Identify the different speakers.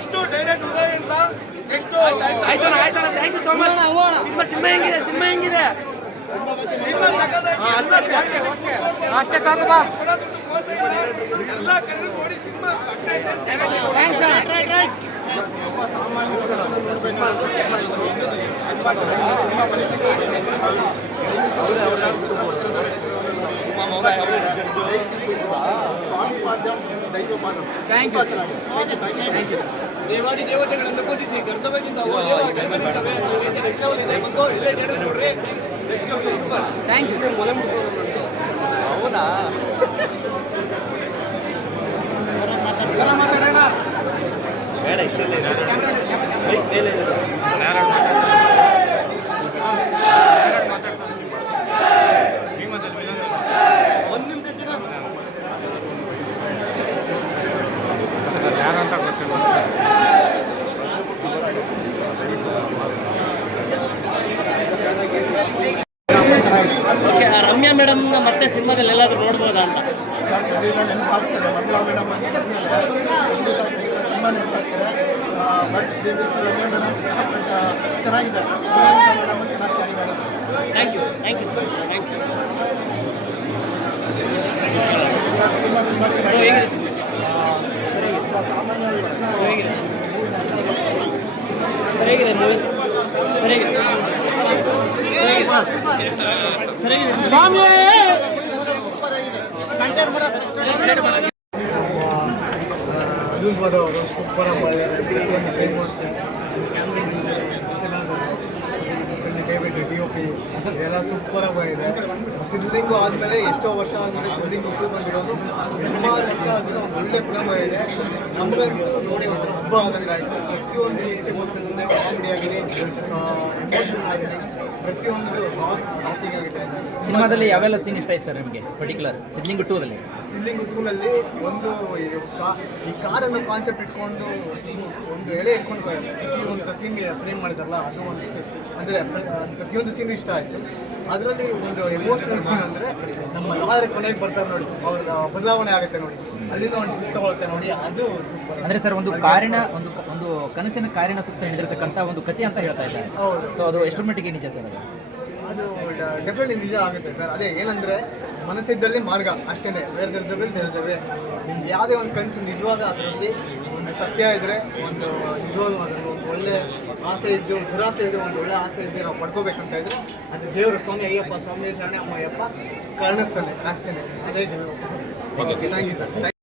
Speaker 1: Next direct ಅಂತ next
Speaker 2: ಆಯ್ತು ಆಯ್ತಣ್ಣ thank you so much cinema cinema ಹೆಂಗಿದೆ ಸಿನಿಮಾ ಹೆಂಗಿದೆ? ಹಾ, ಅಷ್ಟೇ, ಅಷ್ಟೇ.
Speaker 3: ಅಷ್ಟೇ ಸಾಕಪ್ಪ
Speaker 1: ಕೊಡೋ ದುಡ್ಡು ಮೋಸ ಮಾಡಿ. ಎಲ್ಲ ಕಡೆ ನೋಡಿ ಸಿನಿಮಾ
Speaker 3: ಥ್ಯಾಂಕ್ಸ್
Speaker 4: ಸ್ವಾಮಿ ಪಾದ್ಯಂ ದೈವ ಪಾದಂ
Speaker 3: ಥ್ಯಾಂಕ್ ಯು ಥ್ಯಾಂಕ್ ಯು
Speaker 1: ದೇವಾದಿ ದೇವತೆಗಳನ್ನು ಪೂಜಿಸಿ ಕರ್ತವ್ಯದಿಂದ ನೋಡ್ರಿ. ನೆಕ್ಸ್ಟ್ ಸೂಪರ್
Speaker 3: ಥ್ಯಾಂಕ್ ಯು
Speaker 2: ಹೌದಾ? ಮಾತಾಡೋಣ. ಬೇಡ ಇಷ್ಟೇ ಮೇಲೆ
Speaker 3: ಓಕೆ ರಮ್ಯಾ ಮೇಡಮ್ ಮತ್ತೆ ಸಿನಿಮಾದಲ್ಲಿ ಎಲ್ಲಾದ್ರೂ ನೋಡ್ಬೋದಾ ಅಂತ?
Speaker 4: ಸರ್ ಖಂಡಿತ ನೆನಪಾಗ್ತದೆ. ಮಂಗಳ ಮೇಡಮ್ ಅಂತ ಖಂಡಿತ ಖಂಡಿತ ತುಂಬ ನೆನಪಾಗ್ತದೆ. But the miss Ramya madam ಚೆನ್ನಾಗಿದೆ. ಮೇಡಮ್ ಚೆನ್ನಾಗಿ ಕ್ಯಾರಿ ಮಾಡೋದು
Speaker 3: thank you thank you sir thank you
Speaker 4: ಸಾಮಾನ್ಯವಾಗಿ
Speaker 3: ಸರಿಯಾಗಿದೆ ಸರ್ ಹೇಗಿದೆ ಮೂವಿ ಸರ್ ಹೇಗಿದೆ ಸರ್ ಹೇಗಿದೆ
Speaker 4: ಸೂಪರ್ ಆಗಿದೆ ಕಂಟೆಂಟ್
Speaker 5: ಯೂಸ್ ಮಾಡೋರು ಸೂಪರ್ ಪ್ರತಿಯೊಂದು ಡೇವಿಡ್ ಡಿ ಒ ಪಿ ಎಲ್ಲ ಸೂಪರ್ ಆಗಿದೆ ಸಿದ್ಲಿಂಗು ಆದಮೇಲೆ ಎಷ್ಟೋ ವರ್ಷ ಆದಮೇಲೆ ಸಿದ್ಲಿಂಗ್ ಉಪ್ಪು ಬಂದಿರೋದು. ಸುಮಾರು ವರ್ಷ ಆದಮೇಲೆ ಒಂದು ಒಳ್ಳೆ ಫಿಲಮ್ ಆಗಿದೆ. ನಮಗಂತೂ ನೋಡಿ ಒಂದು ಹಬ್ಬ ಆದಂಗೆ ಆಯಿತು ಪ್ರತಿಯೊಂದು ಇಷ್ಟೇ ಕಾಮಿಡಿ ಆಗಲಿ ಎಮೋಷನ್ ಆಗಲಿ ಪ್ರತಿಯೊಂದು ಆಗಿದೆ.
Speaker 3: ಸಿನಿಮಾದಲ್ಲಿ ಯಾವೆಲ್ಲ ಸೀನ್ ಇಷ್ಟ ಆಯ್ತು ಸರ್ ನಿಮಗೆ ಪರ್ಟಿಕ್ಯುಲರ್ ಸಿಲ್ಲಿಂಗ್ ಟೂರಲ್ಲಿ
Speaker 5: ಸಿಲ್ಲಿಂಗ್ ಟೂನಲ್ಲಿ ಒಂದು ಈ ಕಾ- ಈ ಕಾರನ್ನು ಕಾನ್ಸೆಪ್ಟ್ ಇಟ್ಕೊಂಡು ಒಂದು ಎಳೆ ಇಟ್ಕೊಂಡು ಒಂದು ಸೀನ್ ಫ್ರೇಮ್ ಮಾಡಿದಾರಲ್ಲ ಅದು ಒಂದು ಇಷ್ಟ ಅಂದ್ರೆ ಪ್ರ- ಪ್ರತಿಯೊಂದು ಸೀನ್ ಇಷ್ಟ ಆಯಿತು. ಅದರಲ್ಲಿ ಒಂದು ಎಮೋಷನಲ್ ಸೀನ್ ಅಂದರೆ ನಮ್ಮ ಯಾರ ಕೊನೆಗೆ ಬರ್ತಾರೆ ನೋಡಿ ಅವ್ರ ಬದಲಾವಣೆ ಆಗುತ್ತೆ ನೋಡಿ. ಅಲ್ಲಿಂದ ಒಂದು ಪುಸ್ತಕ ನೋಡಿ ಅದು ಸೂಪರ್
Speaker 6: ಅಂದ್ರೆ ಸರ್ ಒಂದು ಕಾರಿನ ಒಂದು ಒಂದು ಕನಸಿನ ಕಾರಿನ ಸುತ್ತ ಹಿಡಿದಿರ್ತಕ್ಕಂಥ ಒಂದು ಕತೆ ಅಂತ ಹೇಳ್ತಾ ಇದ್ದಾರೆ.
Speaker 5: ಹೌದು.
Speaker 6: ಸೊ ಅದು ಎಷ್ಟರ ಮಟ್ಟಿಗೆ ನಿಜ ಸರ್ ಅದು?
Speaker 5: ಅದು ಡೆಫಿನೆಟ್ಲಿ ನಿಜ ಆಗುತ್ತೆ ಸರ್ ಅದೇ ಏನಂದ್ರೆ ಮನಸ್ಸಿದ್ದಲ್ಲಿ ಮಾರ್ಗ ಅಷ್ಟೇ ಬೇರೆ ತಿಳಿಸಬೇಕು ತಿಳಿಸವೇ ನಿಮ್ಗೆ ಯಾವುದೇ ಒಂದು ಕನಸು ನಿಜವಾಗ ಅದರಲ್ಲಿ ಒಂದು ಸತ್ಯ ಇದ್ರೆ ಒಂದು ನಿಜವಾಗ ಒಂದು ಒಳ್ಳೆ ಆಸೆ ಇದ್ದು ದುರಾಸೆ ಇದ್ರೆ ಒಂದು ಒಳ್ಳೆ ಆಸೆ ಇದ್ದು ನಾವು ಪಡ್ಕೋಬೇಕಂತ ಇದ್ರೆ ಅದು ದೇವರು ಸ್ವಾಮಿ ಅಯ್ಯಪ್ಪ ಸ್ವಾಮಿ ಶರಣೆ ಅಮ್ಮ ಅಯ್ಯಪ್ಪ ಕರುಣಿಸ್ತಾನೆ ಅಷ್ಟೇ ಅದೇ ದೇವರು. Thank you sir